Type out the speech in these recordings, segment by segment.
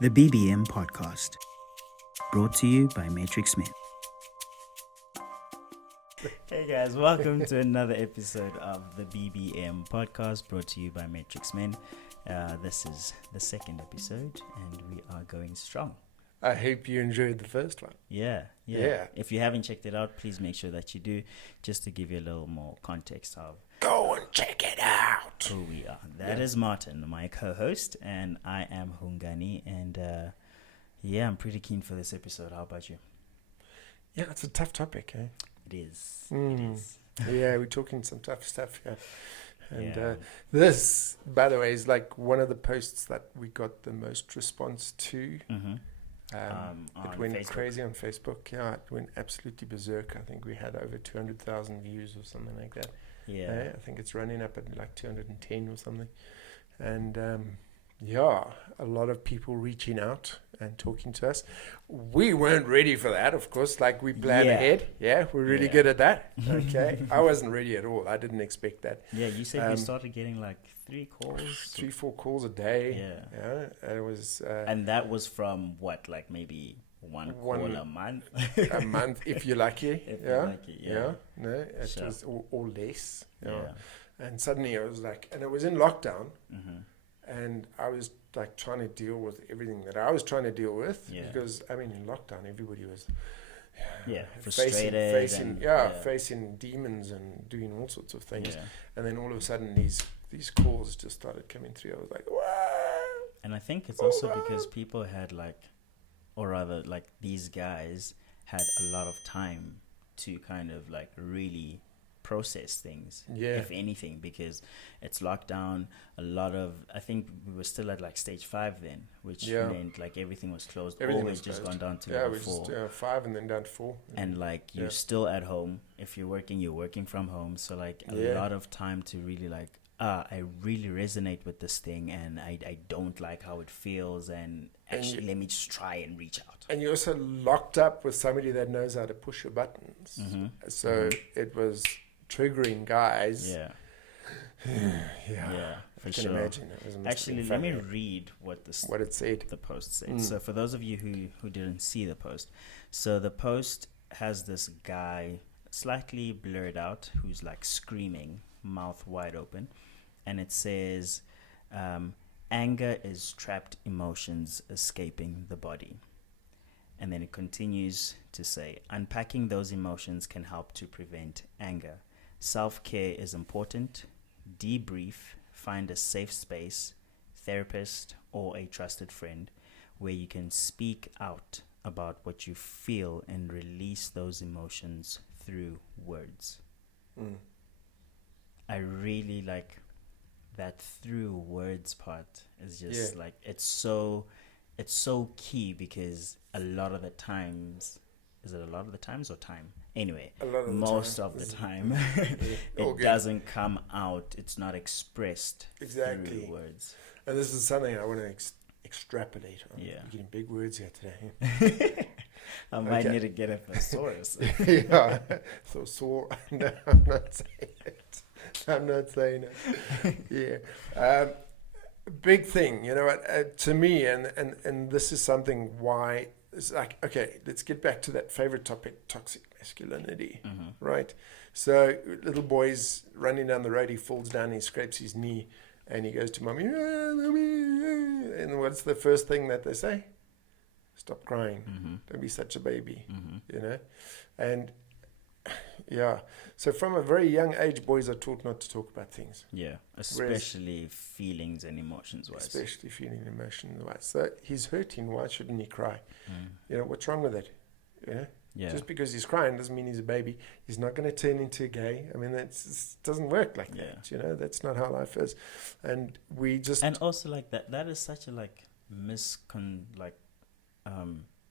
The BBM Podcast, brought to you by Matrixmen. Hey guys, welcome to another episode of the BBM Podcast, brought to you by Matrixmen. This is the second episode, and we are going strong. I hope you enjoyed the first one. Yeah. If you haven't checked it out, please make sure that you do, just to give you a little more context of go and check it out. Who we are. That is Martin, my co-host, and I am Hungani, and I'm pretty keen for this episode. How about you? Yeah, it's a tough topic, eh? It is. Yeah, we're talking some tough stuff here. And this, by the way, is like one of the posts that we got the most response to. It went Facebook. crazy on Facebook. Yeah, it went absolutely berserk. I think we had over 200,000 views or something like that. Yeah. I think it's running up at like 210 or something. And a lot of people reaching out and talking to us. We weren't ready for that, of course. Like, we planned ahead. Yeah, we're really good at that. Okay. I wasn't ready at all. I didn't expect that. Yeah, you said you started getting like 4 calls a day. Yeah. It was. And that was from what, like maybe one call a month? A month, if you're lucky. You're lucky, yeah. No, it was or less. Yeah. And suddenly I was like, and it was in lockdown. And I was like trying to deal with everything that I was trying to deal with, because I mean, in lockdown everybody was frustrated, facing demons and doing all sorts of things. And then all of a sudden these calls just started coming through. I was like, wow. And I think it's also because people had these guys had a lot of time to kind of like really process things, if anything, because it's lockdown. I think we were still at like stage 5 then, which meant like everything was closed. Everything was just gone down to level 4. Just 5 and then down to 4. And like you're still at home. If you're working from home. So like a lot of time to really like, I really resonate with this thing, and I don't like how it feels, and actually let me just try and reach out. And you're also locked up with somebody that knows how to push your buttons. So it was triggering guys. For I can sure. imagine. Actually, let me read what it said. The post said. So for those of you who didn't see the post, so the post has this guy slightly blurred out who's like screaming, mouth wide open, and it says, anger is trapped emotions escaping the body. And then it continues to say, unpacking those emotions can help to prevent anger. Self-care is important. Debrief, find a safe space, therapist, or a trusted friend where you can speak out about what you feel and release those emotions through words. I really like that through words part. Is just like it's so key, because a lot of the times, is it a lot of the times or time? Anyway, most of the time, it doesn't come out. It's not expressed through words. And this is something I want to extrapolate on. Yeah. You're getting big words here today. I might need to get a thesaurus. So no, I'm not saying it. Big thing, you know what, to me, and this is something why it's like, okay, let's get back to that favorite topic, toxic masculinity, right? So little boy's running down the road, he falls down, he scrapes his knee, and he goes to mommy, and what's the first thing that they say? Stop crying. Don't be such a baby, you know? And so from a very young age, boys are taught not to talk about things. Yeah, especially feelings and emotions-wise. So he's hurting, why shouldn't he cry? You know, what's wrong with it? You know? Yeah. Just because he's crying doesn't mean he's a baby. He's not going to turn into a gay. I mean, it doesn't work like that. You know, that's not how life is. And we just... And also, like, that is such a, like,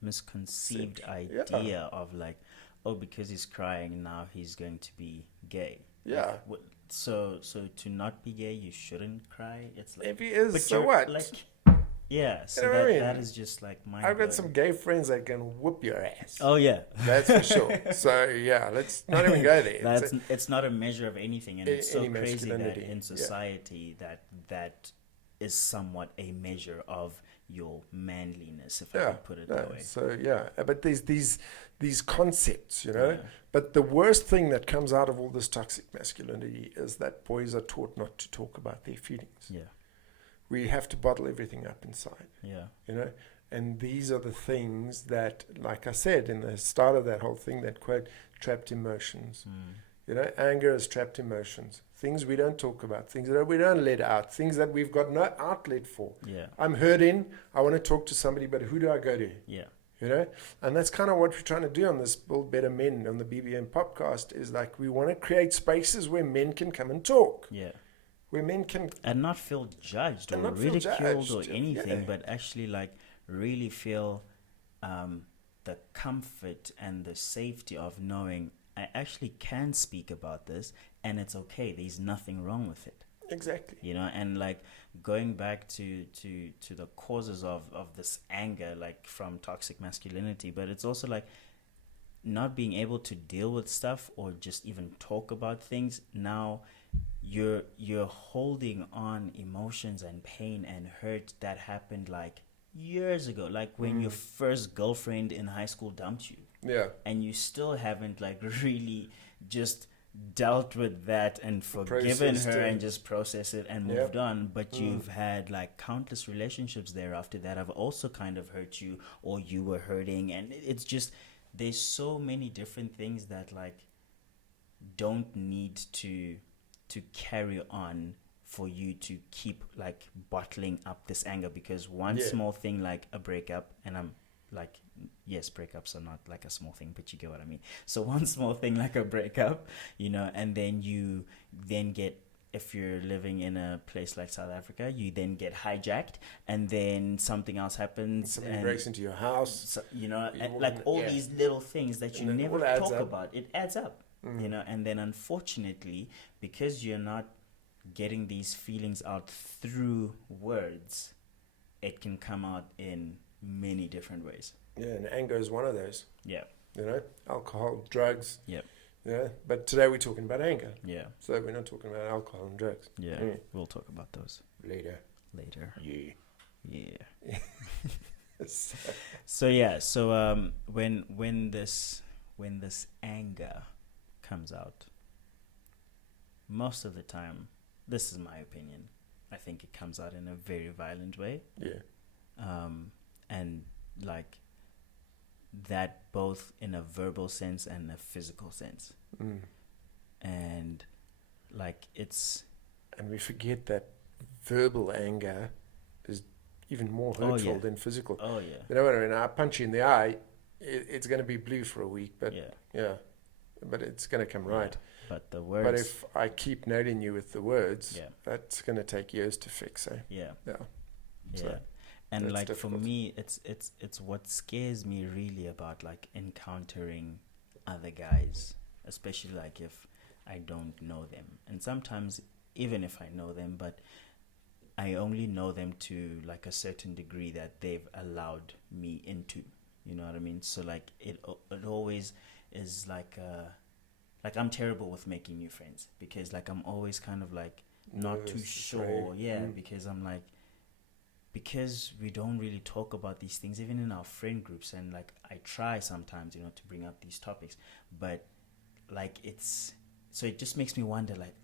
misconceived idea of, like, oh, because he's crying, now he's going to be gay. Yeah. Like, so to not be gay, you shouldn't cry? It's like... If he is, so what? Like, yeah, so that is just like my... I've got some gay friends that can whoop your ass. Oh, yeah. That's for sure. So, yeah, let's not even go there. It's not a measure of anything, and it's so crazy that in society that is somewhat a measure of your manliness, if I can put it that way. So but there's these concepts, you know. Yeah. But the worst thing that comes out of all this toxic masculinity is that boys are taught not to talk about their feelings. Yeah. We have to bottle everything up inside. Yeah. You know. And these are the things that, like I said in the start of that whole thing, that quote, trapped emotions. You know, anger is trapped emotions. Things we don't talk about, things that we don't let out, things that we've got no outlet for. Yeah. I'm hurting, I want to talk to somebody, but who do I go to? Yeah. You know? And that's kind of what we're trying to do on this Build Better Men on the BBM podcast, is like we want to create spaces where men can come and talk. Yeah. Where men can... And not feel judged or not feel ridiculed judged, or anything, yeah. but actually like really feel the comfort and the safety of knowing I actually can speak about this and it's okay. There's nothing wrong with it. Exactly. You know, and like going back to the causes of this anger, like from toxic masculinity, but it's also like not being able to deal with stuff or just even talk about things. Now you're holding on emotions and pain and hurt that happened like years ago, like when your first girlfriend in high school dumped you. Yeah. And you still haven't like really just dealt with that and forgiven her and just processed it and moved on. But you've had like countless relationships thereafter that have also kind of hurt you, or you were hurting. And it's just, there's so many different things that like don't need to carry on for you to keep like bottling up this anger, because one small thing like a breakup, and I'm like, yes, breakups are not like a small thing, but you get what I mean. So one small thing like a breakup, you know, and then you then get, if you're living in a place like South Africa, you then get hijacked, and then something else happens. Somebody breaks into your house. So, you know, and like all these little things that you never talk about, it adds up, you know, and then unfortunately, because you're not getting these feelings out through words, it can come out in many different ways. Yeah, and anger is one of those. Yeah. You know, alcohol, drugs. Yeah. Yeah, but today we're talking about anger. Yeah. So we're not talking about alcohol and drugs. Yeah. We'll talk about those later. Yeah. So when this anger comes out, most of the time, this is my opinion, I think it comes out in a very violent way. Yeah. And like that, both in a verbal sense and a physical sense. And like and we forget that verbal anger is even more hurtful than physical. Oh yeah. You know what I mean? I punch you in the eye, it's going to be blue for a week, but but it's going to come right. But the words. But if I keep noting you with the words, that's going to take years to fix. Eh? Yeah. So and like difficult. For me, it's what scares me really about like encountering other guys, especially like if I don't know them, and sometimes even if I know them, but I only know them to like a certain degree that they've allowed me into. You know what I mean? So like it always is like I'm terrible with making new friends, because like I'm always kind of like not too sure. Because I'm like, because we don't really talk about these things even in our friend groups, and like I try sometimes, you know, to bring up these topics, but like so it just makes me wonder like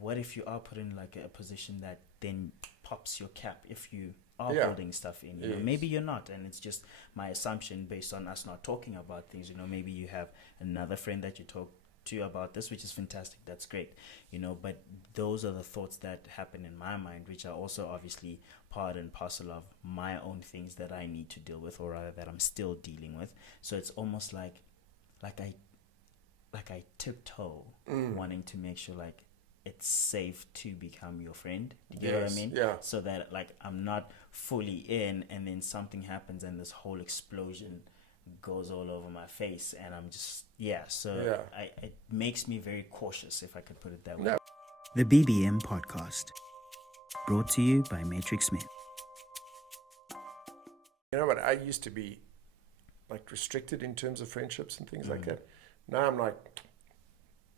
what if you are put in like a position that then pops your cap if you are holding stuff in, you know? Maybe you're not, and it's just my assumption based on us not talking about things, you know. Maybe you have another friend that you talk to about this, which is fantastic, that's great, you know, but those are the thoughts that happen in my mind, which are also obviously part and parcel of my own things that I need to deal with, or rather that I'm still dealing with. So it's almost like I tiptoe wanting to make sure like it's safe to become your friend. You know what I mean? Yeah. So that like I'm not fully in, and then something happens and this whole explosion goes all over my face, and I'm just it makes me very cautious, if I could put it that way. No. The BBM Podcast, brought to you by Matrixmen. You know what? I used to be like restricted in terms of friendships and things like that. Now I'm like,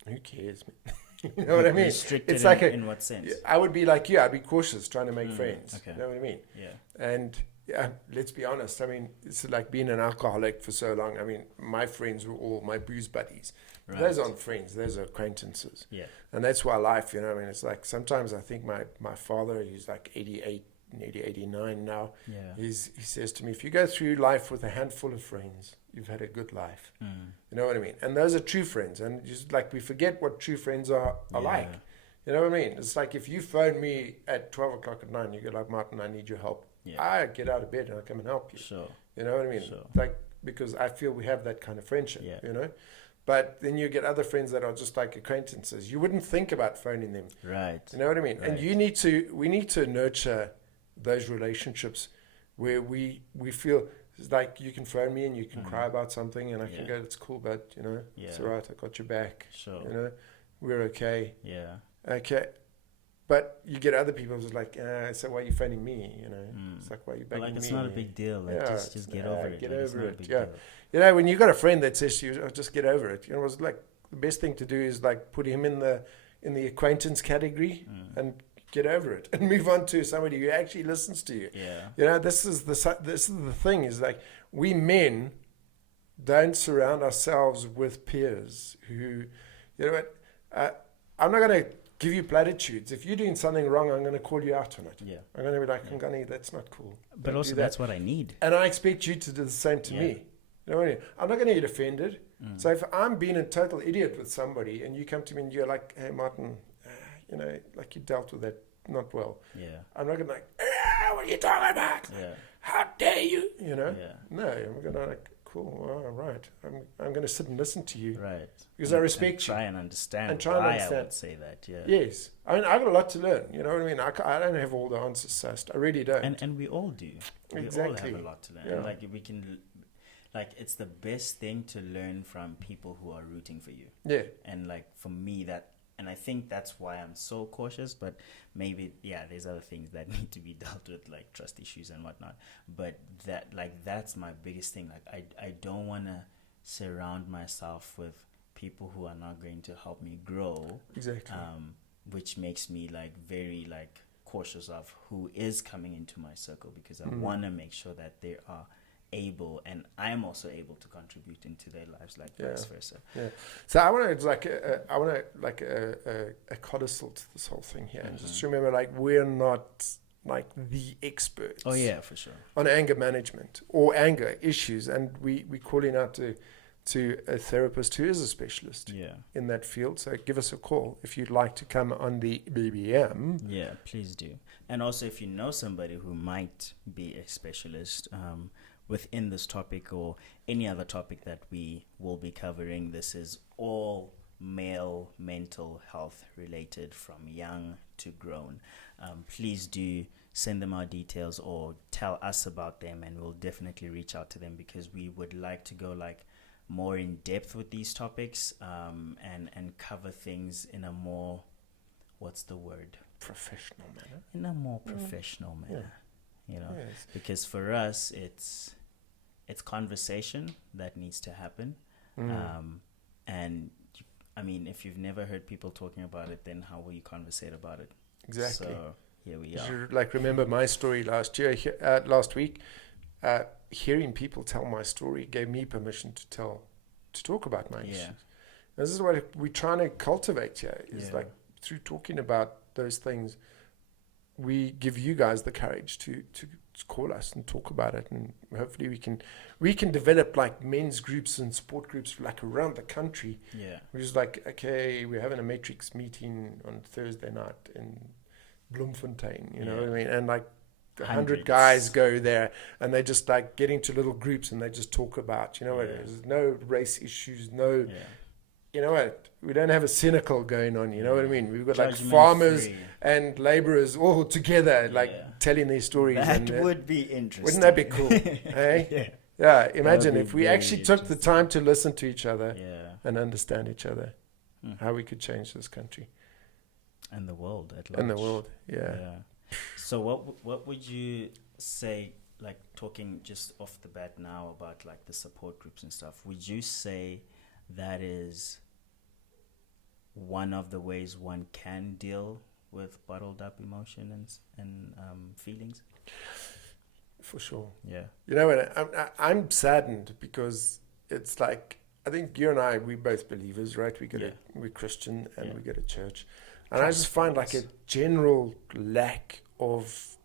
who cares, man? You know what I mean? Restricted It's like in what sense? I would be like you. I'd be cautious trying to make friends. Okay. You know what I mean? Yeah. And yeah, let's be honest. I mean, it's like being an alcoholic for so long. I mean, my friends were all my booze buddies. Right. Those aren't friends. Those are acquaintances. Yeah. And that's why life, you know, I mean, it's like sometimes I think my father, he's like 88, nearly 89 now. Yeah. He says to me, if you go through life with a handful of friends, you've had a good life. You know what I mean? And those are true friends. And just like we forget what true friends are like. You know what I mean? It's like if you phone me at 12 o'clock at night and you go like, Martin, I need your help. Yeah. I get out of bed and I come and help you. Sure. You know what I mean? Sure. Like, because I feel we have that kind of friendship, you know? But then you get other friends that are just like acquaintances. You wouldn't think about phoning them. Right. You know what I mean? Right. And we need to nurture those relationships where we feel like you can phone me and you can cry about something and I can go, it's cool, but, you know, it's all right. I got your back. Sure. You know, we're okay. Yeah. Okay. But you get other people who's like, so why are you phoning me? You know, it's like, why are you begging me? Like, it's not a big deal. Like, just get over it. Get like, over it. Deal. You know, when you got a friend that says to you, oh, just get over it. You know, it was like the best thing to do is like put him in the acquaintance category and get over it and move on to somebody who actually listens to you. Yeah. You know, this is the thing is like we men don't surround ourselves with peers who, you know what, I'm not going to give you platitudes. If you're doing something wrong, I'm going to call you out on it. Yeah. I'm going to be like, Hungani, that's not cool. But Don't also do that. that's what I need. And I expect you to do the same to me. You know what I mean? I'm not going to get offended. So if I'm being a total idiot with somebody and you come to me and you're like, hey, Martin, you know, like you dealt with that not well. Yeah. I'm not going to like, what are you talking about? Yeah. How dare you? You know? Yeah. No, I'm going to like, cool, all right. I'm going to sit and listen to you. Right. Because I respect you. Try and understand And try why and understand. I would say that. Yeah. Yes. I mean, I've got a lot to learn. You know what I mean? I don't have all the answers, Sust. I really don't. And we all do. Exactly. We all have a lot to learn. Yeah. Like we can, like it's the best thing to learn from people who are rooting for you. Yeah. And like for me and I think that's why I'm so cautious, but maybe, there's other things that need to be dealt with, like trust issues and whatnot. But that's my biggest thing. Like I don't want to surround myself with people who are not going to help me grow. Exactly. Which makes me like very like cautious of who is coming into my circle, because I want to make sure that they are able and I'm also able to contribute into their lives, like vice versa. Yeah. So I want to a codicil to this whole thing here, and just remember, like, we're not like the experts. Oh yeah, for sure. On anger management or anger issues, and we're calling out to a therapist who is a specialist in that field. So give us a call if you'd like to come on the BBM. Yeah, please do. And also if you know somebody who might be a specialist within this topic or any other topic that we will be covering, this is all male mental health related from young to grown. Please do send them our details or tell us about them, and we'll definitely reach out to them, because we would like to go like more in depth with these topics and cover things in a more, professional manner. In a more professional manner. You know, Yes. because for us it's conversation that needs to happen. And I mean, if you've never heard people talking about it, then how will you conversate about it? Exactly. So here we are. You remember my story last week. Hearing people tell my story gave me permission to talk about my issues. This is what we're trying to cultivate here, is like through talking about those things, we give you guys the courage to call us and talk about it, and hopefully we can develop like men's groups and support groups like around the country. We're just like, okay, we're having a Matrix meeting on Thursday night in Bloemfontein, you know what I mean? And like 100 guys go there, and they just like get into little groups and they just talk about, you know what, there's no race issues, no, you know what, we don't have a cynical going on, you know what I mean? We've got like farmers and laborers all together, like telling their stories. That would be interesting. Wouldn't that be cool? Hey? Yeah, imagine if we actually took the time to listen to each other and understand each other, how we could change this country. And the world at large. And the world, So what would you say, like talking just off the bat now about like the support groups and stuff, would you say that is one of the ways one can deal with bottled up emotion and feelings. For sure. Yeah. You know what? I'm saddened because it's like, I think you and I, we're both believers, right? We're Christian and we go to church. And I just find like a general lack of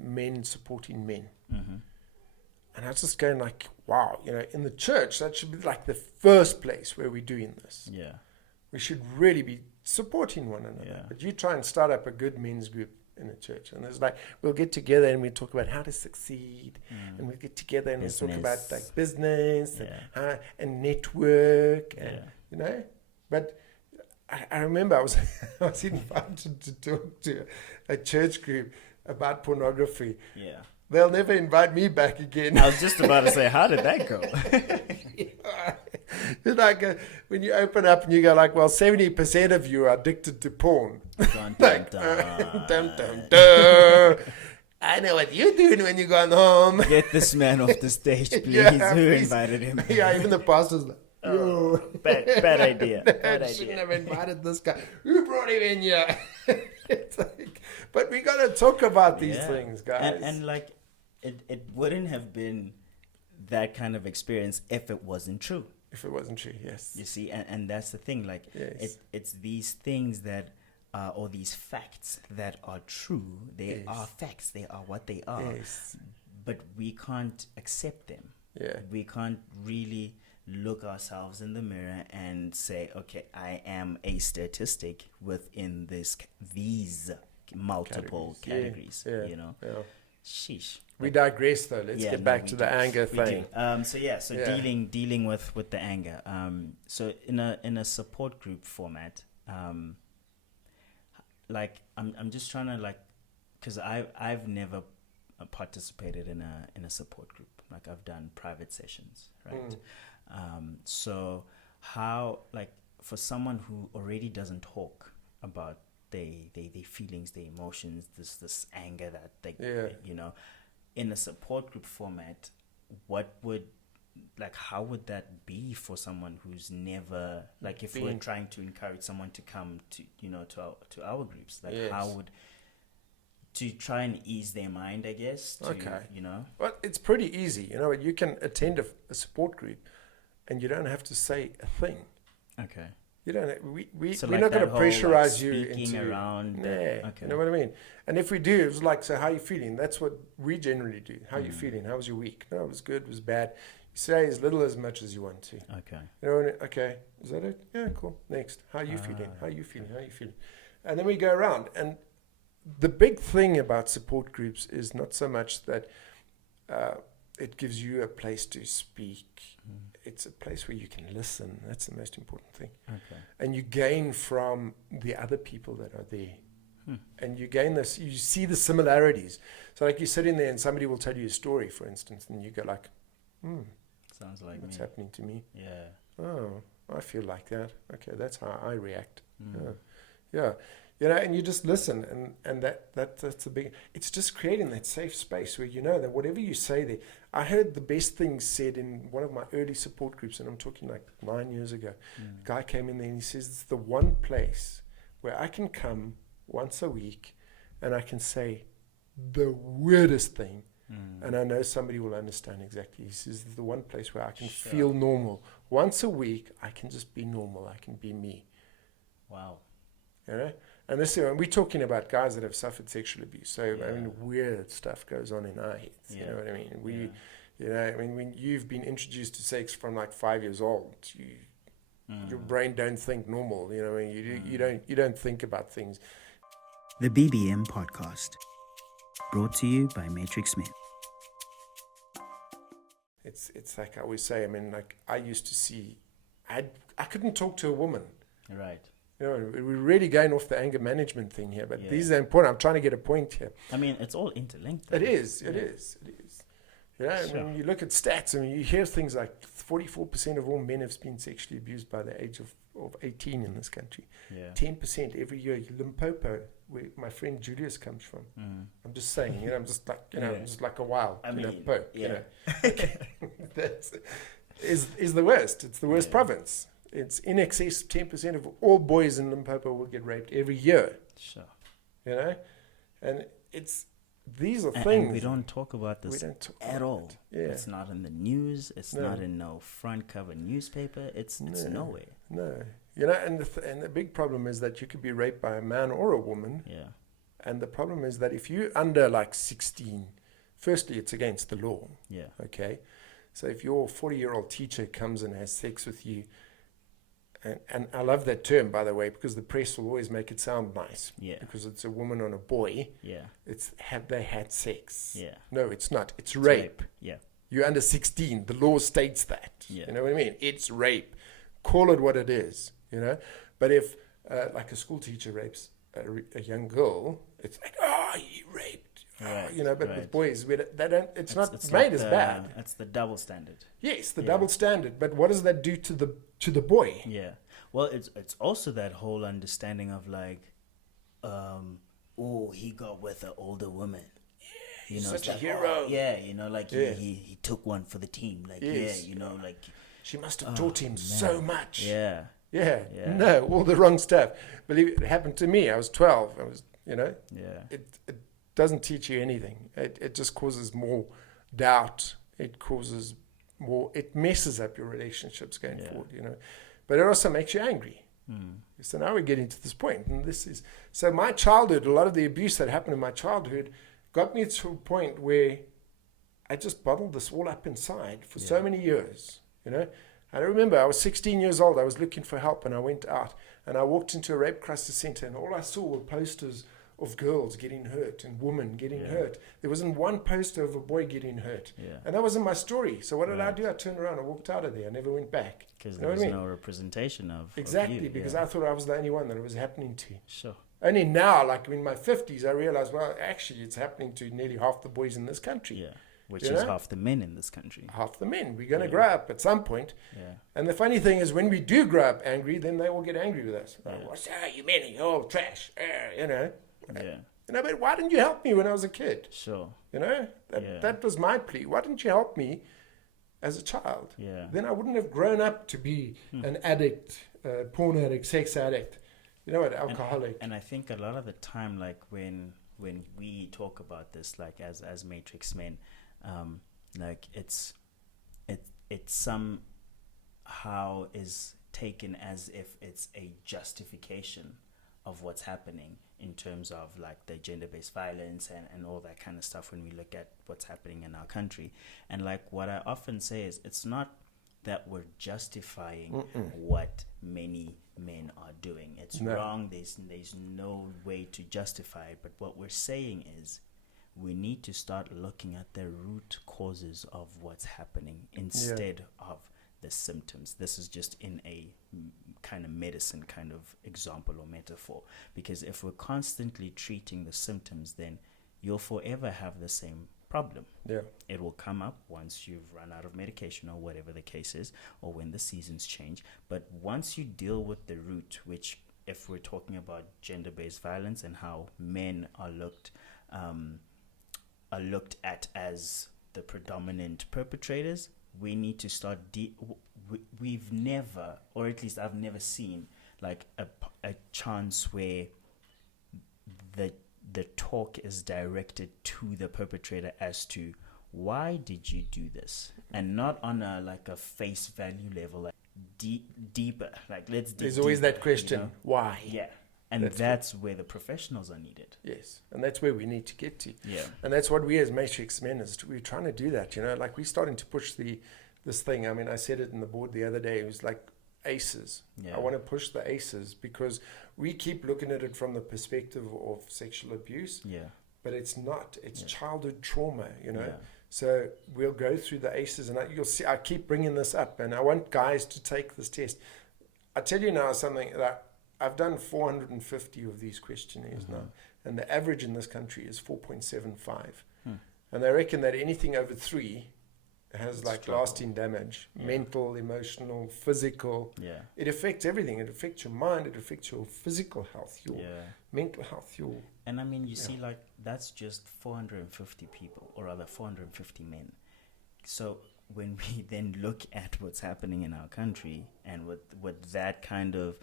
men supporting men. Mm-hmm. And I was just going like, wow, you know, in the church, that should be like the first place where we're doing this. Yeah. We should really be supporting one another. Yeah. But you try and start up a good men's group in a church, and there's like, we'll get together and we talk about how to succeed, and we'll get together and we'll talk about like business and network, and you know. But I remember I was I was invited to talk to a church group about pornography. Yeah. They'll never invite me back again. I was just about to say, how did that go? It's like when you open up and you go like, well, 70% of you are addicted to porn. Dun, dun, Like, dun. dun, dun, dun. I know what you're doing when you're going home. Get this man off the stage, please. Yeah, Who please. Invited him? Yeah, even the pastor's like, yo. Bad idea. Bad I shouldn't idea. have invited this guy. Who brought him in here? It's like, but we got to talk about these things, guys. And like, it wouldn't have been that kind of experience if it wasn't true. If it wasn't true, yes. You see, and that's the thing. Like, Yes. it's these things that, or these facts that are true. They are facts. They are what they are. Yes. But we can't accept them. Yeah. We can't really look ourselves in the mirror and say, okay, I am a statistic within these multiple categories. Yeah. You know. Yeah. Sheesh. We digress though. Let's get back to the anger thing. Dealing with the anger. So in a support group format, like I'm just trying to like, because I've never participated in a support group. Like I've done private sessions, right? So how, like, for someone who already doesn't talk about their feelings, their emotions, this anger that they you know, in a support group format, how would that be for someone who's never, like, if we're trying to encourage someone to come to, you know, to our groups, like how would, to try and ease their mind, I guess, you know? Well, it's pretty easy. You know, you can attend a support group and you don't have to say a thing. Okay. You don't. We're So not like going to that whole, pressurize like, you speaking into around. Yeah, Okay. you know what I mean. And if we do, it's like, so how are you feeling? That's what we generally do. How are you feeling? How was your week? No, it was good. It was bad. You say as little as much as you want to. Okay. You know. Okay. Is that it? Yeah. Cool. Next. How are you feeling? How are you feeling? How are you feeling? And then we go around. And the big thing about support groups is not so much that it gives you a place to speak. It's a place where you can listen. That's the most important thing. Okay. And you gain from the other people that are there. And you gain this, you see the similarities. So like you sit in there and somebody will tell you a story, for instance, and you go like, sounds like what's me. happening to me? Yeah. Oh, I feel like that. Okay, that's how I react. Yeah. You know, and you just listen, and that's a big, it's just creating that safe space where you know that whatever you say there. I heard the best things said in one of my early support groups, and I'm talking like 9 years ago. A guy came in there and he says, it's the one place where I can come once a week and I can say the weirdest thing, and I know somebody will understand exactly. He says, it's the one place where I can feel normal. Once a week, I can just be normal. I can be me. Wow. You know? And this, and we're talking about guys that have suffered sexual abuse. So I mean, weird stuff goes on in our heads. You know what I mean? You know, I mean, when you've been introduced to sex from like 5 years old, your brain don't think normal. You know, I mean, you don't think about things. The BBM Podcast, brought to you by Matrixmen. It's like I always say. I mean, like I used to see, I couldn't talk to a woman. Right. You know, we're really going off the anger management thing here, but these are important. I'm trying to get a point here. I mean, it's all interlinked. It is. You know, I mean, when you look at stats, I mean, you hear things like 44% of all men have been sexually abused by the age of 18 in this country. 10% every year. Limpopo, where my friend Julius comes from. I'm just saying, you know, I'm just like, you know, just like a wild, Pope, you know. That is the worst. It's the worst province. it's in excess of 10% of all boys in Limpopo will get raped every year. Sure. You know, and these are And things we don't talk about this at all. Yeah. It's not in the news. It's not in no front cover newspaper. It's nowhere. No, you know, and the big problem is that you could be raped by a man or a woman. Yeah. And the problem is that if you're under like 16, firstly, it's against the law. Yeah. Okay. So if your 40-year-old teacher comes and has sex with you, and I love that term, by the way, because the press will always make it sound nice. Yeah. Because it's a woman on a boy. Yeah. It's have they had sex? Yeah. No, it's not. It's rape. Yeah. You're under 16. The law states that. Yeah. You know what I mean? It's rape. Call it what it is. You know. But if like a school teacher rapes a young girl, it's like, oh, he raped. Right, you know, but right. with boys, they don't. It's not made as bad. It's the double standard. Yes, the double standard. But what does that do to the boy? Yeah. Well, it's also that whole understanding of like, oh, he got with an older woman. Yeah, he's such a hero. Yeah, you know, like he took one for the team. Like, yes. yeah, you know, like she must have taught him so much. Yeah. Yeah. Yeah. No, all the wrong stuff. Believe it happened to me. I was 12. I was, you know. Yeah. It doesn't teach you anything. It just causes more doubt. It causes more. It messes up your relationships going forward. You know, but it also makes you angry. So now we're getting to this point, and this is so my childhood. A lot of the abuse that happened in my childhood got me to a point where I just bottled this all up inside for so many years. You know, I remember I was 16 years old. I was looking for help, and I went out and I walked into a rape crisis center, and all I saw were posters of girls getting hurt and women getting hurt. There wasn't one poster of a boy getting hurt. Yeah. And that wasn't my story. So what did I do? I turned around and walked out of there. I never went back. Because there was no representation of exactly, of you. Because I thought I was the only one that it was happening to. Sure. Only now, like in my 50s, I realized, well, actually, it's happening to nearly half the boys in this country. Yeah. Which is half the men in this country. Half the men. We're going to grow up at some point. Yeah. And the funny thing is, when we do grow up angry, then they all get angry with us. Oh, what's that? You men, you're all trash. You know. Yeah. You know, but why didn't you help me when I was a kid? Sure. You know, that was my plea. Why didn't you help me as a child? Yeah. Then I wouldn't have grown up to be an addict, porn addict, sex addict, you know, an alcoholic. And I think a lot of the time, like when we talk about this, like as Matrixmen, like it somehow is taken as if it's a justification of what's happening in terms of like the gender-based violence and all that kind of stuff when we look at what's happening in our country. And like what I often say is it's not that we're justifying what many men are doing. It's wrong. There's no way to justify it. But what we're saying is we need to start looking at the root causes of what's happening instead of the symptoms. This is just in a kind of medicine kind of example or metaphor, because if we're constantly treating the symptoms, then you'll forever have the same problem. It will come up once you've run out of medication or whatever the case is, or when the seasons change. But once you deal with the root, which if we're talking about gender-based violence and how men are looked at as the predominant perpetrators, we need to start we've never, or at least I've never seen like a chance where the talk is directed to the perpetrator as to why did you do this, and not on a face value level, like deeper, like let's there's always deeper, that question, you know? why? And that's where the professionals are needed. Yes, and that's where we need to get to. Yeah. And that's what we as Matrixmen we're trying to do that, you know, like we're starting to push this thing. I mean, I said it in the board the other day, it was like ACEs. I want to push the ACEs because we keep looking at it from the perspective of sexual abuse. But it's not. It's childhood trauma, you know. So we'll go through the ACEs, and you'll see I keep bringing this up, and I want guys to take this test. I tell you now something that I've done 450 of these questionnaires now, and the average in this country is 4.75. And they reckon that anything over 3 has lasting damage, mental, emotional, physical. It affects everything. It affects your mind. It affects your physical health, your mental health, your... And I mean, you see, like, that's just 450 people, or rather 450 men. So when we then look at what's happening in our country, and with that kind of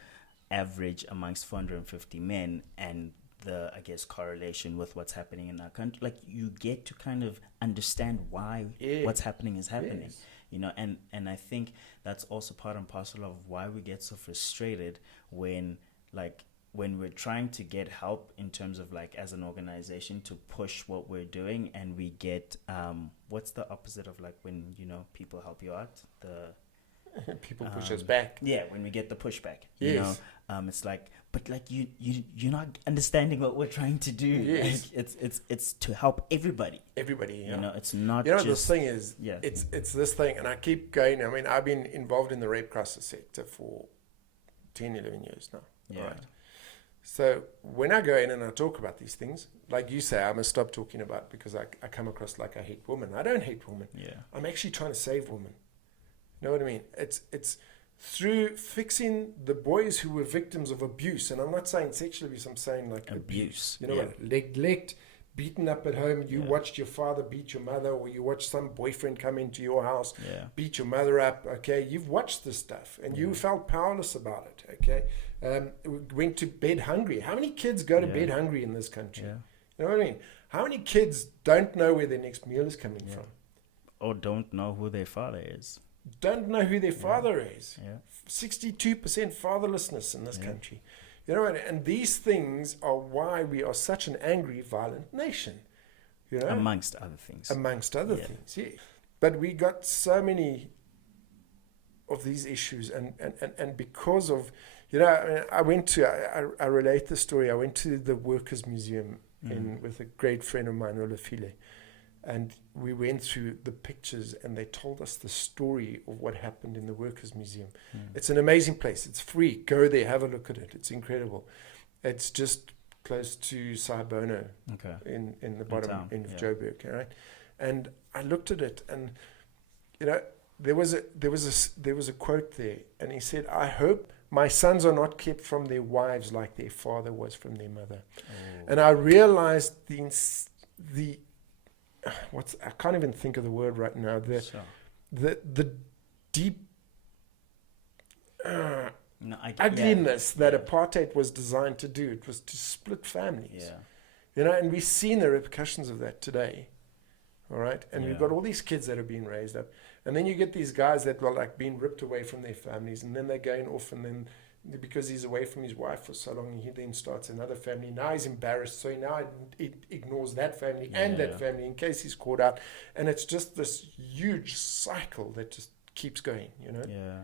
average amongst 450 men, and the, I guess, correlation with what's happening in our country, like, you get to kind of understand why what's happening is happening. Yes. You know, and I think that's also part and parcel of why we get so frustrated when we're trying to get help in terms of, like, as an organization to push what we're doing, and we get what's the opposite of, like, when, you know, people help you out? People push us back. Yeah, when we get the pushback. Yes. You know, it's like, but, like, you're not understanding what we're trying to do. Yes. Like, it's to help everybody. Everybody, You know, it's not You know, just, this thing is, yeah. it's this thing, and I keep going. I mean, I've been involved in the rape crisis sector for 10, 11 years now. Yeah. Right? So when I go in and I talk about these things, like you say, I must stop talking about, because I come across like I hate women. I don't hate women. Yeah. I'm actually trying to save women. You know what I mean? It's through fixing the boys who were victims of abuse, and I'm not saying sexual abuse, I'm saying like abuse. You know what? Neglect, beaten up at home. You watched your father beat your mother, or you watched some boyfriend come into your house, beat your mother up. Okay, you've watched this stuff, and you felt powerless about it. Okay, went to bed hungry. How many kids go to bed hungry in this country? Yeah. You know what I mean? How many kids don't know where their next meal is coming from? Or don't know who their father is. Don't know who their father is. Yeah. 62% fatherlessness in this country. You know, and these things are why we are such an angry, violent nation. You know, Amongst other things. Amongst other things, yeah. But we got so many of these issues, and because of, you know, I mean, I went to, I relate the story. I went to the Workers' Museum with a great friend of mine, Olafile. And we went through the pictures, and they told us the story of what happened in the Workers' Museum. It's an amazing place. It's free. Go there, have a look at it. It's incredible. It's just close to Saibono, in the bottom end of Joburg, right? And I looked at it, and you know, there was a quote there, and he said, "I hope my sons are not kept from their wives like their father was from their mother." And I realized the I can't even think of the word right now. The deep ugliness that apartheid was designed to do. It was to split families. Yeah. You know, and we've seen the repercussions of that today. All right, and we've got all these kids that are being raised up, and then you get these guys that were like being ripped away from their families, and then they're going off, and then because he's away from his wife for so long, he then starts another family. Now he's embarrassed, so now it ignores that family and that family in case he's caught out, and it's just this huge cycle that just keeps going, you know. Yeah.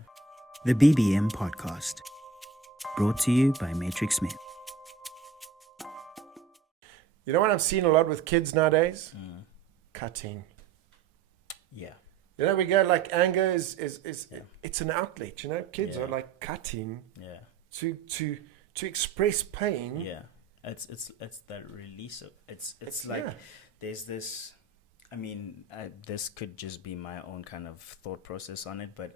The BBM Podcast, brought to you by Matrixmen. You know what I'm seeing a lot with kids nowadays? Cutting. Yeah. You know, we go like anger is it's an outlet. You know, kids are like cutting. Yeah. To express pain. Yeah. It's that release of it's like there's this. I mean, this could just be my own kind of thought process on it, but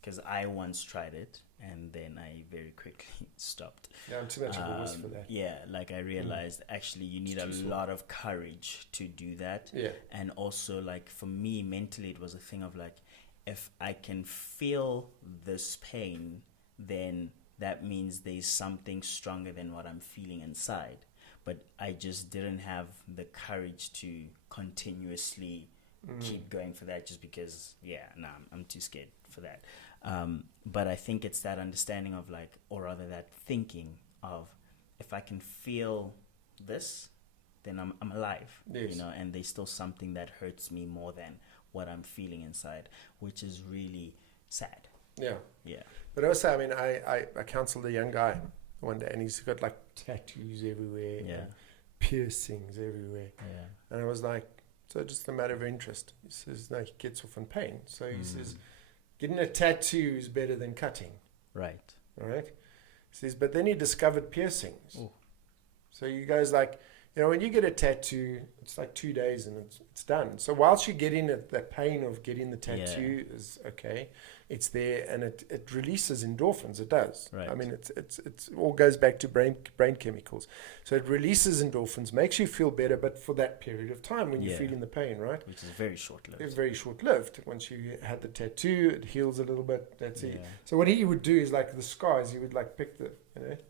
because I once tried it and then I very quickly stopped. Yeah, I'm too much of a wuss for that. Yeah, like I realized actually you need a lot of courage to do that. Yeah. And also, like, for me mentally it was a thing of like, if I can feel this pain, then that means there's something stronger than what I'm feeling inside. But I just didn't have the courage to continuously keep going for that, just because I'm too scared for that. But I think it's that understanding of like, or rather that thinking of, if I can feel this, then I'm alive. Yes. You know, and there's still something that hurts me more than what I'm feeling inside, which is really sad. Yeah. Yeah. But also, I mean, I counseled a young guy one day, and he's got like tattoos everywhere, and piercings everywhere. Yeah. And I was like, so just a matter of interest. He says, no, he gets off on pain. So he says, getting a tattoo is better than cutting. Right. All right. He says, but then he discovered piercings. Ooh. So you guys like, you know, when you get a tattoo, it's like 2 days and it's it's done. So whilst you're getting it, the pain of getting the tattoo is okay, it's there, and it releases endorphins. It does. Right. I mean, it's all goes back to brain chemicals. So it releases endorphins, makes you feel better, but for that period of time when you're feeling the pain, right? Which is very short-lived. It's very short-lived. Once you had the tattoo, it heals a little bit. That's it. Yeah. So what he would do is like the scars, he would like pick the,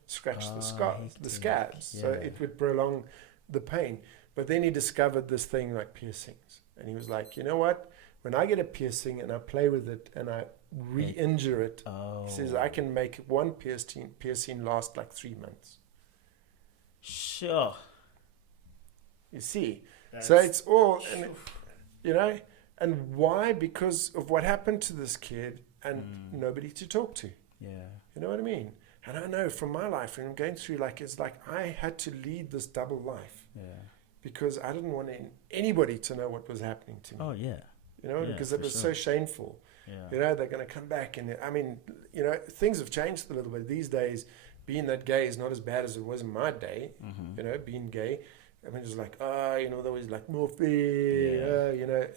scratch the scars, the scabs. Yeah. So it would prolong the pain. But then he discovered this thing like piercings. And he was like, you know what? When I get a piercing and I play with it and I re-injure it, he says I can make one piercing last like 3 months. Sure. You see? So it's all, and, and why? Because of what happened to this kid and nobody to talk to. Yeah. You know what I mean? And I know from my life, when I'm going through, like, it's like I had to lead this double life. Yeah. Because I didn't want anybody to know what was happening to me. Oh, yeah. Because it was so shameful. Yeah. They're going to come back. And I mean, things have changed a little bit. These days, being that gay is not as bad as it was in my day. Mm-hmm. Being gay. I mean, it's like, there was like morphine,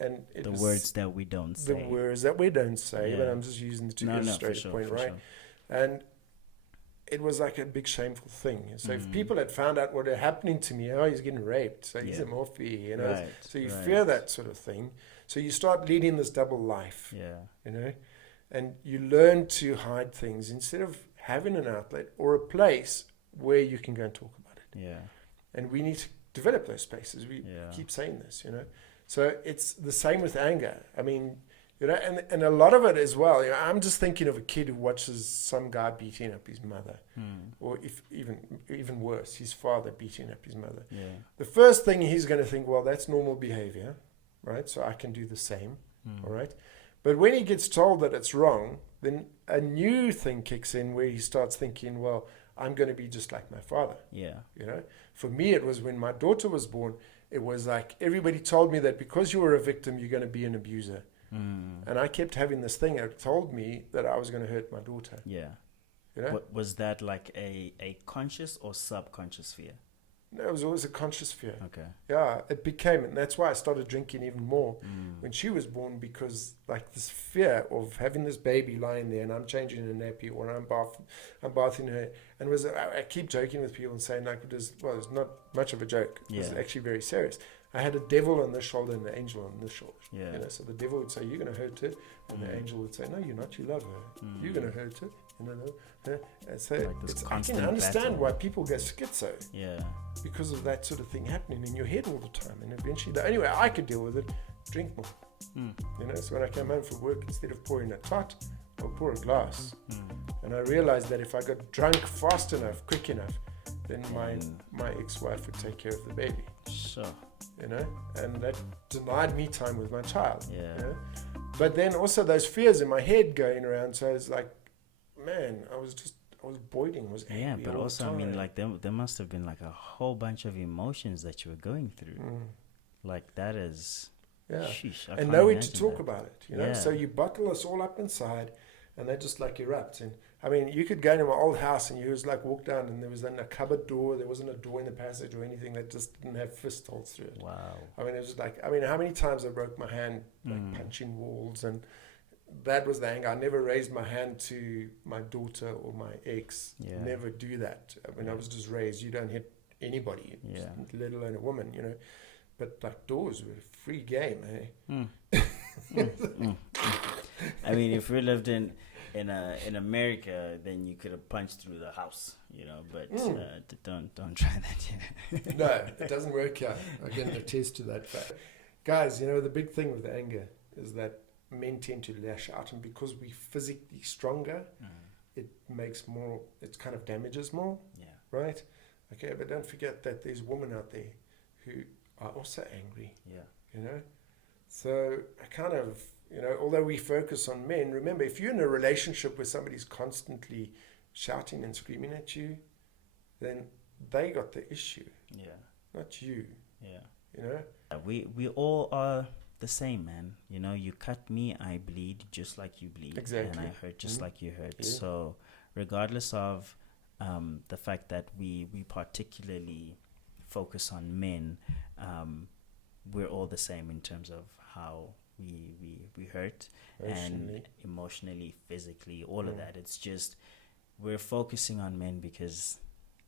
and the words that we don't say. The words that we don't say, but I'm just using the two illustration point, right? Sure. And it was like a big shameful thing. So if people had found out what had happening to me, he's getting raped, so he's a morphine, Right. So you fear that sort of thing. So you start leading this double life, and you learn to hide things instead of having an outlet or a place where you can go and talk about it. Yeah. And we need to develop those spaces. We keep saying this, So it's the same with anger. I mean, and a lot of it as well. I'm just thinking of a kid who watches some guy beating up his mother, or if even worse, his father beating up his mother. Yeah. The first thing he's going to think, well, that's normal behavior, right? So I can do the same, all right? But when he gets told that it's wrong, then a new thing kicks in where he starts thinking, well, I'm going to be just like my father. Yeah. For me, it was when my daughter was born, it was like everybody told me that because you were a victim, you're going to be an abuser. And I kept having this thing that told me that I was going to hurt my daughter. Yeah. Was that like a conscious or subconscious fear? No, it was always a conscious fear. Okay. Yeah, it became, and that's why I started drinking even more when she was born, because like this fear of having this baby lying there and I'm changing her nappy or I'm bathing her, and I keep joking with people and saying like it's not much of a joke. It was actually very serious. I had a devil on this shoulder and an angel on this shoulder. Yeah. So the devil would say, "You're going to hurt her," and the angel would say, "No, you're not. You love her. You're going to hurt her." And so like I can understand why people get schizo. Yeah. Because of that sort of thing happening in your head all the time, and eventually the only way I could deal with it, drink more. So when I came home from work, instead of pouring a tot, I'll pour a glass. And I realized that if I got drunk fast enough, quick enough, then my ex-wife would take care of the baby. Sure. And that denied me time with my child. Yeah. But then also those fears in my head going around, so I was like, man, I was boiling, was angry. Yeah, but all also, the time. I mean, like, there must have been like a whole bunch of emotions that you were going through. Like, that is... Yeah. Sheesh, and no way to talk about it, Yeah. So you bottle us all up inside, and they just like erupt. And I mean, you could go into my old house and you was like walk down, and there was then a cupboard door. There wasn't a door in the passage or anything that just didn't have fist holes through it. Wow. I mean, it was just like, how many times I broke my hand like punching walls, and that was the anger. I never raised my hand to my daughter or my ex. Yeah. Never do that. I mean, I was just raised. You don't hit anybody, let alone a woman. But like doors were a free game, eh? I mean, if we lived in America, then you could have punched through the house, But don't try that here. No, it doesn't work here. I can attest to that fact, guys. The big thing with anger is that men tend to lash out, and because we're physically stronger, it makes more. It kind of damages more. Yeah. Right. Okay, but don't forget that there's women out there who are also angry. Yeah. So I kind of, although we focus on men, remember, if you're in a relationship where somebody's constantly shouting and screaming at you, then they got the issue. Yeah. Not you. Yeah. We all are the same, man. You cut me, I bleed just like you bleed. Exactly. And I hurt just like you hurt. Yeah. So regardless of the fact that we particularly focus on men, we're all the same in terms of how we hurt and emotionally, physically, all of that. It's just we're focusing on men because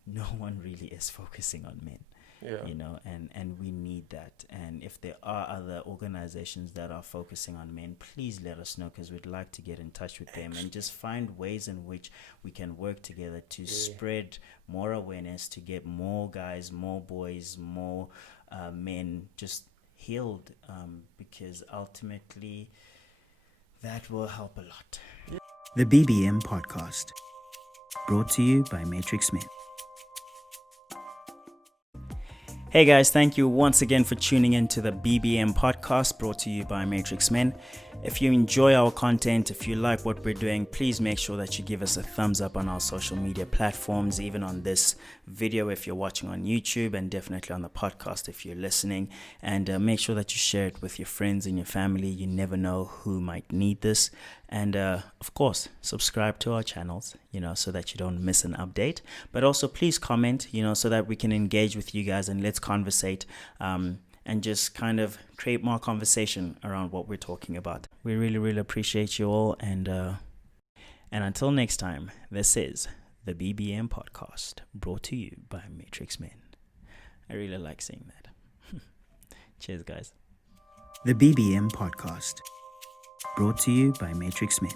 no one really is focusing on men. You know, and we need that. And if there are other organizations that are focusing on men, please let us know, because we'd like to get in touch with them and just find ways in which we can work together to spread more awareness, to get more guys, more boys, more men just healed, because ultimately that will help a lot. The BBM Podcast, brought to you by Matrixmen. Hey guys, thank you once again for tuning in to the BBM Podcast, brought to you by Matrixmen. If you enjoy our content, if you like what we're doing, please make sure that you give us a thumbs up on our social media platforms, even on this video if you're watching on YouTube, and definitely on the podcast if you're listening. And make sure that you share it with your friends and your family. You never know who might need this. And of course, subscribe to our channels, so that you don't miss an update. But also please comment, so that we can engage with you guys and let's conversate. And just kind of create more conversation around what we're talking about. We really, really appreciate you all. And until next time, this is the BBM Podcast, brought to you by Matrixmen. I really like saying that. Cheers, guys. The BBM Podcast, brought to you by Matrixmen.